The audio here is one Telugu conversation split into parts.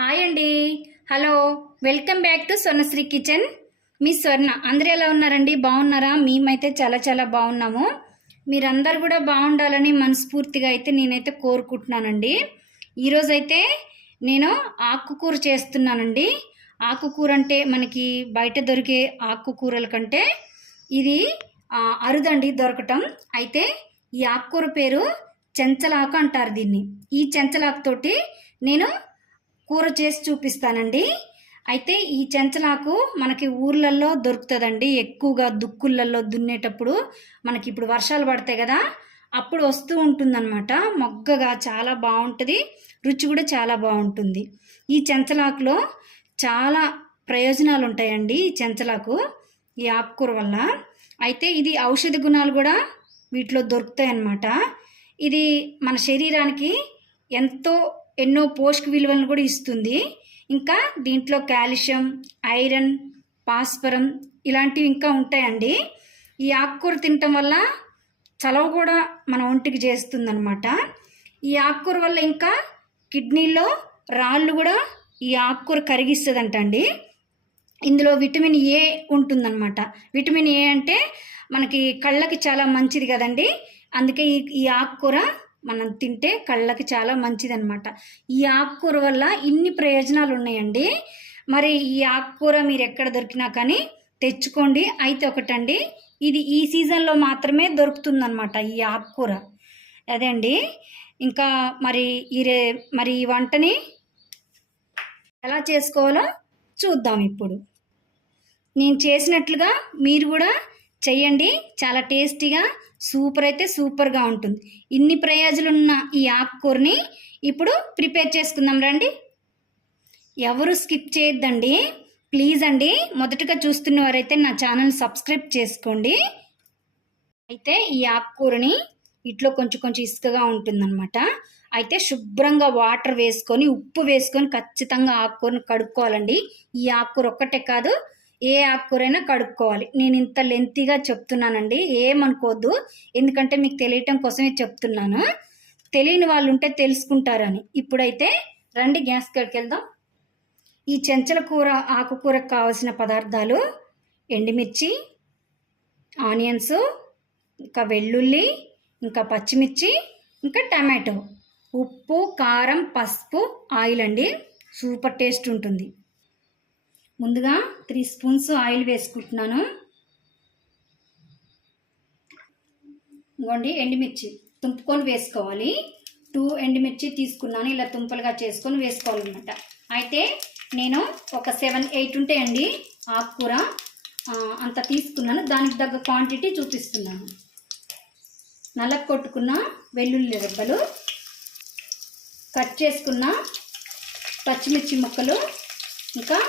హాయ్ అండి. Hello, welcome back to Swarnashri kitchen. మీ స్వర్ణ. అందరూ ఎలా ఉన్నారండి? బాగున్నారా? మేమైతే చాలా చాలా బాగున్నాము. మీరందరూ కూడా బాగుండాలని మనస్ఫూర్తిగా అయితే నేనైతే కోరుకుంటున్నానండి. ఈరోజైతే నేను ఆకుకూర చేస్తున్నానండి. ఆకుకూర అంటే మనకి బయట దొరికే ఆకుకూరల కంటే ఇది అరుదండి దొరకటం. అయితే ఈ ఆకుకూర పేరు చెంచలాకు అంటారు దీన్ని. ఈ చెంచలాకుతోటి నేను కూర చేసి చూపిస్తానండి. అయితే ఈ చెంచలాకు మనకి ఊర్లలో దొరుకుతుందండి. ఎక్కువగా దుక్కులలో దున్నేటప్పుడు మనకి ఇప్పుడు వర్షాలు పడతాయి కదా, అప్పుడు వస్తూ ఉంటుందన్నమాట. మొగ్గగా చాలా బాగుంటుంది, రుచి కూడా చాలా బాగుంటుంది. ఈ చెంచలాకులో చాలా ప్రయోజనాలు ఉంటాయండి. ఈ చెంచలాకు ఈ ఆకుకూర వల్ల. అయితే ఇది ఔషధ గుణాలు కూడా వీటిలో దొరుకుతాయి అన్నమాట. ఇది మన శరీరానికి ఎన్నో పోషక విలువలను కూడా ఇస్తుంది. ఇంకా దీంట్లో కాల్షియం, ఐరన్, భాస్వరం ఇలాంటివి ఇంకా ఉంటాయండి. ఈ ఆకుకూర తినటం వల్ల చలవ కూడా మన ఒంటికి చేస్తుందన్నమాట. ఈ ఆకుకూర వల్ల ఇంకా కిడ్నీలో రాళ్ళు కూడా ఈ ఆకుకూర కరిగిస్తుందంటండి. ఇందులో విటమిన్ ఏ ఉంటుందన్నమాట. విటమిన్ ఏ అంటే మనకి కళ్ళకి చాలా మంచిది కదండి. అందుకే ఈ ఆకుకూర మనం తింటే కళ్ళకి చాలా మంచిదన్నమాట. ఈ ఆకుకూర వల్ల ఇన్ని ప్రయోజనాలు ఉన్నాయండి. మరి ఈ ఆకుకూర మీరు ఎక్కడ దొరికినా కానీ తెచ్చుకోండి. అయితే ఒకటండి, ఇది ఈ సీజన్లో మాత్రమే దొరుకుతుందన్నమాట ఈ ఆకుకూర. అదే అండి. ఇంకా మరి ఈ వంటని ఎలా చేసుకోవాలో చూద్దాం ఇప్పుడు. నేను చేసినట్లుగా మీరు కూడా చెయ్యండి. చాలా టేస్టీగా సూపర్ అయితే సూపర్గా ఉంటుంది. ఇన్ని ప్రయోజనాలున్న ఈ ఆకుకూరని ఇప్పుడు ప్రిపేర్ చేసుకుందాం రండి. ఎవరు స్కిప్ చేయొద్దండి ప్లీజ్ అండి. మొదటగా చూస్తున్న వారైతే నా ఛానల్ సబ్స్క్రైబ్ చేసుకోండి. అయితే ఈ ఆకుకూరని ఇట్లో కొంచెం ఇసుకగా ఉంటుందన్నమాట. అయితే శుభ్రంగా వాటర్ వేసుకొని ఉప్పు వేసుకొని ఖచ్చితంగా ఆకుకూరని కడుక్కోవాలండి. ఈ ఆకుకూర ఒక్కటే కాదు, ఏ ఆకుకూరైనా కడుక్కోవాలి. నేను ఇంత లెంతీగా చెప్తున్నానండి, ఏమనుకోవద్దు. ఎందుకంటే మీకు తెలియటం కోసమే చెప్తున్నాను. తెలియని వాళ్ళు ఉంటే తెలుసుకుంటారని. ఇప్పుడైతే రండి గ్యాస్ కాడికి వెళ్దాం. ఈ చెంచల కూర ఆకుకూరకు కావాల్సిన పదార్థాలు: ఎండుమిర్చి, ఆనియన్స్, ఇంకా వెల్లుల్లి, ఇంకా పచ్చిమిర్చి, ఇంకా టమాటో, ఉప్పు, కారం, పసుపు, ఆయిల్ అండి. సూపర్ టేస్ట్ ఉంటుంది. ముందుగా 3 స్పూన్స్ ఆయిల్ వేసుకుంటున్నాను. ఇంకోండి ఎండుమిర్చి తుంపుకొని వేసుకోవాలి. 2 ఎండుమిర్చి తీసుకున్నాను. ఇలా తుంపలుగా చేసుకొని వేసుకోవాలన్నమాట. అయితే నేను ఒక 7-8 ఉంటాయండి ఆకుకూర, అంత తీసుకున్నాను. దానికి తగ్గ క్వాంటిటీ చూపిస్తున్నాను. నల్లగా కొట్టుకున్న వెల్లుల్లి రెబ్బలు, కట్ చేసుకున్న పచ్చిమిర్చి ముక్కలు, ఇంకా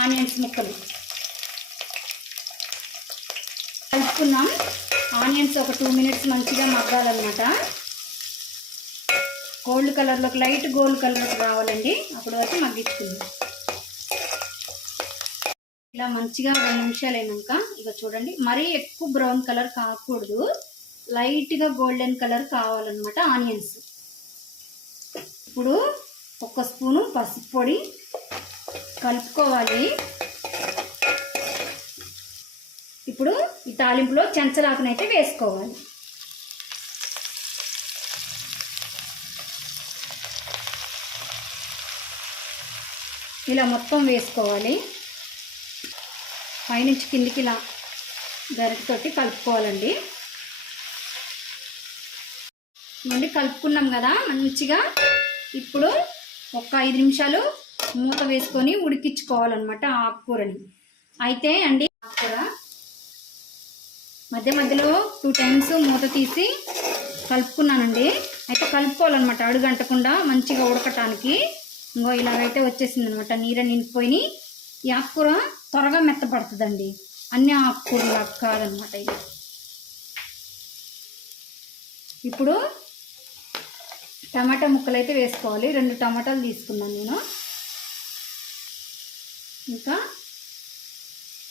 ఆనియన్స్ ముక్కలు కలుపుకున్నాం. ఆనియన్స్ ఒక 2 మినిట్స్ మంచిగా మగ్గాలన్నమాట. గోల్డ్ కలర్లోకి, లైట్ గోల్డ్ కలర్కి రావాలండి. అప్పుడు వరకు మగ్గించుకుందాం. ఇలా మంచిగా 2 నిమిషాలు అయినాక ఇక చూడండి, మరీ ఎక్కువ బ్రౌన్ కలర్ కాకూడదు, లైట్గా గోల్డెన్ కలర్ కావాలన్నమాట ఆనియన్స్. ఇప్పుడు 1 స్పూను పసుపు పొడి కలుపుకోవాలి. ఇప్పుడు ఈ తాలింపులో చెంచలాకునైతే వేసుకోవాలి. ఇలా మొత్తం వేసుకోవాలి. పైనుంచి కిందికి ఇలా గరిటెతోటి కలుపుకోవాలండి. మళ్ళీ కలుపుకున్నాం కదా మంచిగా. ఇప్పుడు ఒక 5 నిమిషాలు మూత వేసుకొని ఉడికించుకోవాలన్నమాట ఆకుకూరని. అయితే అండి, ఆకుకూర మధ్యలో 2 టైమ్స్ మూత తీసి కలుపుకున్నానండి. అయితే కలుపుకోవాలన్నమాట అడుగంటకుండా మంచిగా ఉడకటానికి. ఇంకో ఇలాగైతే వచ్చేసింది అనమాట. నీరు నిండిపోయి ఈ ఆకుకూర త్వరగా మెత్తపడుతుందండి. అన్ని ఆకుకూరలా కాదనమాట ఇది. ఇప్పుడు టమాటా ముక్కలు అయితే వేసుకోవాలి. 2 టమాటాలు తీసుకున్నాను నేను. ఇంకా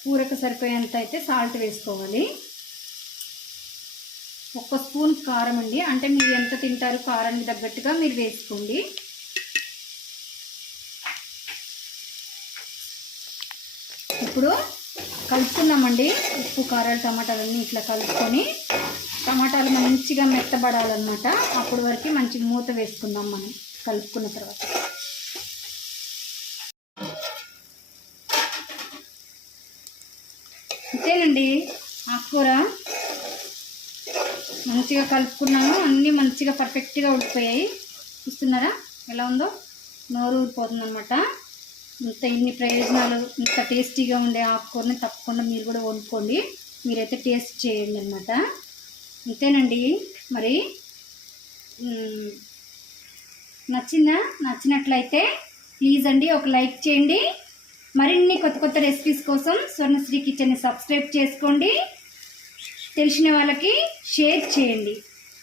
కూరకు సరిపోయేంత అయితే సాల్ట్ వేసుకోవాలి. 1 స్పూన్ కారం అండి. అంటే మీరు ఎంత తింటారు కారానికి తగ్గట్టుగా మీరు వేసుకోండి. ఇప్పుడు కలుపుకున్నామండి. ఉప్పు కారాలు టమాటాలన్నీ ఇట్లా కలుపుకొని టమాటాలు మంచిగా మెత్తబడాలన్నమాట. అప్పటి వరకు మంచిగా మూత వేసుకుందాం మనం కలుపుకున్న తర్వాత. అంతేనండి, ఆకుకూర మంచిగా కలుపుకున్నాము. అన్నీ మంచిగా పర్ఫెక్ట్గా ఉడికిపోయాయి. చూస్తున్నారా ఎలా ఉందో? నోరు ఊరిపోతుంది అనమాట. ఇంత ఇన్ని ప్రయోజనాలు, ఇంత టేస్టీగా ఉండే ఆకుకూరని తప్పకుండా మీరు కూడా వండుకోండి. మీరైతే టేస్ట్ చేయండి అనమాట. అంతేనండి. మరి నచ్చిందా? నచ్చినట్లయితే ప్లీజ్ అండి ఒక లైక్ చేయండి. మరిన్ని కొత్త కొత్త రెసిపీస్ కోసం స్వర్ణశ్రీ కిచెన్ని సబ్స్క్రైబ్ చేసుకోండి. తెలిసిన వాళ్ళకి షేర్ చేయండి.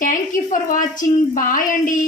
Thank you for watching. Bye అండి.